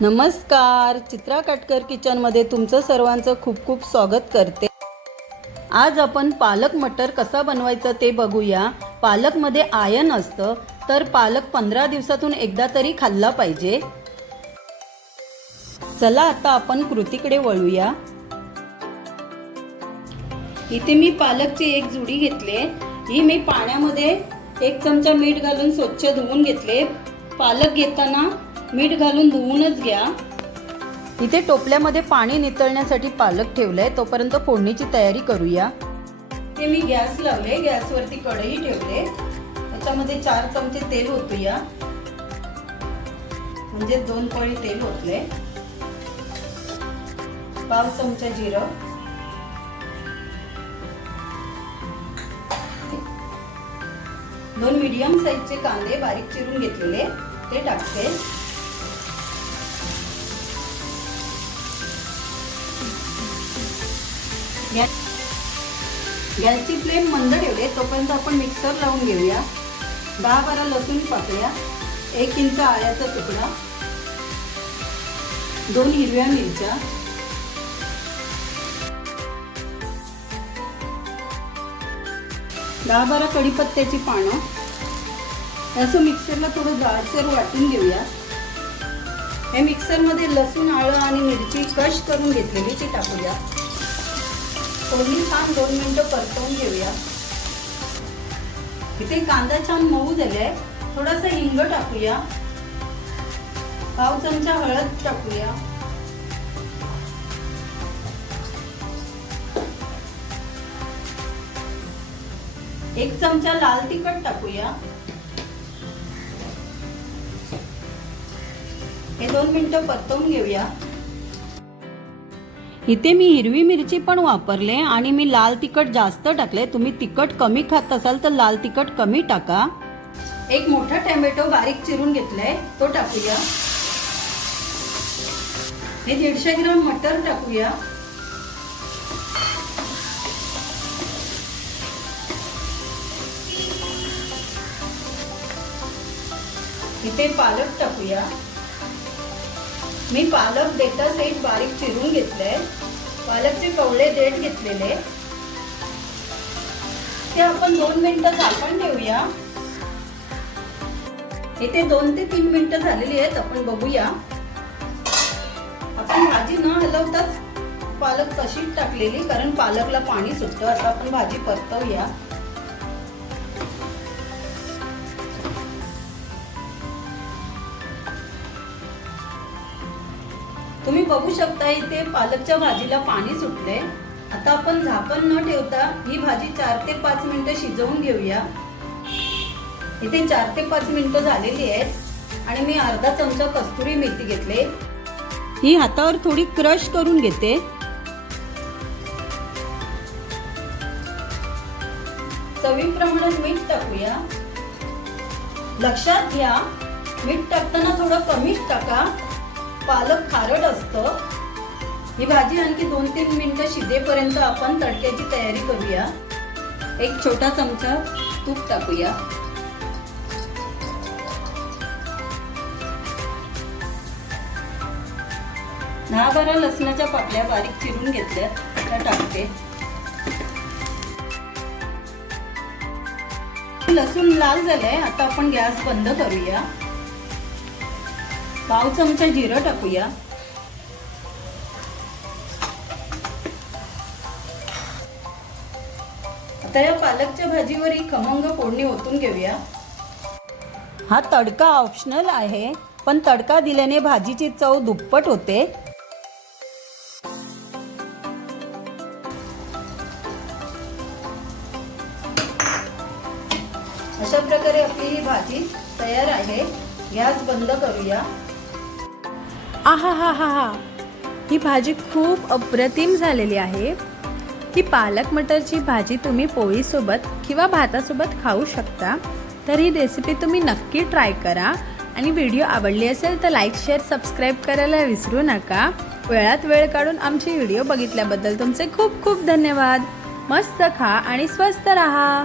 नमस्कार, चित्रा काटकर किचनमध्ये तुमचं सर्वांचं खूप खूप स्वागत करते। आज आपण पालक मटर कसा बनवायचा ते बघूया। पालकमध्ये आयर्न असतं, तर पालक 15 दिवसातून एकदा तरी खाल्ला पाहिजे। चला आता आपण कृतीकडे वळूया। इथे मी पालकची एक जुडी घेतले। ही मी पाण्यामध्ये 1 चमचा मीठ घालून स्वच्छ धुवून घेतले। पालक घेताना मीठ घालून धुवूनच घ्या। इथे टोपल्यामध्ये पाणी नितळण्यासाठी पालक ठेवलाय, तोपर्यंत फोडणीची तयारी करूया। ते मी गॅस लावले, गॅसवरती कढई ठेवले। त्याच्यामध्ये 4 चमचे तेल ओतूया, म्हणजे 2 पळी तेल ओतले। पाव चमचा जिरं, 2 मीडियम साईजचे कांदे बारीक चिरून घेतलेले ते टाकते। गॅसची फ्लेम मंद ठेवले, तोपर्यंत आपण मिक्सर लावून घेऊया। 10-12 लसूण पाकळ्या, 1 इंच आल्याचा तुकडा, 2 हिरव्या मिरच्या, 10-12 कढीपत्त्याची पानं। असं मिक्सरला थोडं जाडसर वाटून घेऊया। हे मिक्सरमध्ये लसूण, आलं आणि मिरची क्रश करून घेतलेली ती टाकूया। फोडणी छान 2 मिनिटं परतवून घेऊया। इथे कांदा छान मऊ झालाय, थोडासा हिंग टाकूया, पाव चमचा हळद टाकूया, एक चमचा लाल तिखट टाकूया। हे 2 मिनिटं परतवून घेऊया। इथे मी हिरवी मिरची पण वापरले आणि मी लाल तिखट जास्त टाकले। तुम्ही तिखट कमी खात असाल तर लाल तिखट कमी टाका। एक मोठा टोमॅटो बारीक चिरून घेतलाय, तो टाकूया। हे 150 ग्राम मटर टाकूया। इथे पालक टाकूया। मी पालक देठा सहित बारीक चिरून घेतले। पालकचे कवळे देठ घेतलेले ते आपण 2 मिनिटं झाकण ठेवूया। इथे 2 ते 3 मिनिटं झालेली आहेत, आपण बघूया। आपण भाजी न हलवताच पालक तशीच टाकलेली, कारण पालकला पाणी सुटतं। आता आपण भाजी परतवूया। तुम्ही बघू शकता इथे पालकच्या भाजीला पाणी सुटले। आता आपण झाकण न ठेवता ही भाजी 4 ते 5 मिनिटं शिजवून घेऊया। इथे 4 ते 5 मिनिटं झालेली आहेत आणि मी अर्धा चमचा कस्तुरी मेथी घेतले। ही हातावर थोडी क्रश करून घेते। चवीप्रमाणे मीठ टाकूया। लक्षात घ्या, मीठ टाकताना थोडं कमीच टाका, पालक खारट असतं। ही भाजी आणखी 2-3 मिनिटं शिजेपर्यंत आपण तडक्याची तयारी करूया। एक छोटा चमचा तूप टाकूया। दहा 12 लसणाच्या पाकळ्या बारीक चिरून घेतल्या, त्या टाकते। लसूण लाल झालंय, आता आपण गॅस बंद करूया। पाव चमचा जिरं टाकूया। आता या पालकच्या भाजीवर ही खमंग फोडणी ओतून घेऊया। हा तडका ऑप्शनल आहे, पण तडका दिल्याने भाजीची चव दुप्पट होते। अशा प्रकारे आपली ही भाजी तयार आहे। गॅस बंद करूया। आहा हा हा हा, ही भाजी खूप अप्रतिम झालेली आहे। ही पालक मटरची भाजी तुम्ही पोळीसोबत किंवा भातासोबत खाऊ शकता। तर ही रेसिपी तुम्ही नक्की ट्राय करा आणि व्हिडिओ आवडली असेल तर लाईक, शेअर, सबस्क्राईब करायला विसरू नका। वेळात वेळ काढून आमची व्हिडिओ बघितल्याबद्दल तुमचे खूप खूप धन्यवाद। मस्त खा आणि स्वस्त राहा।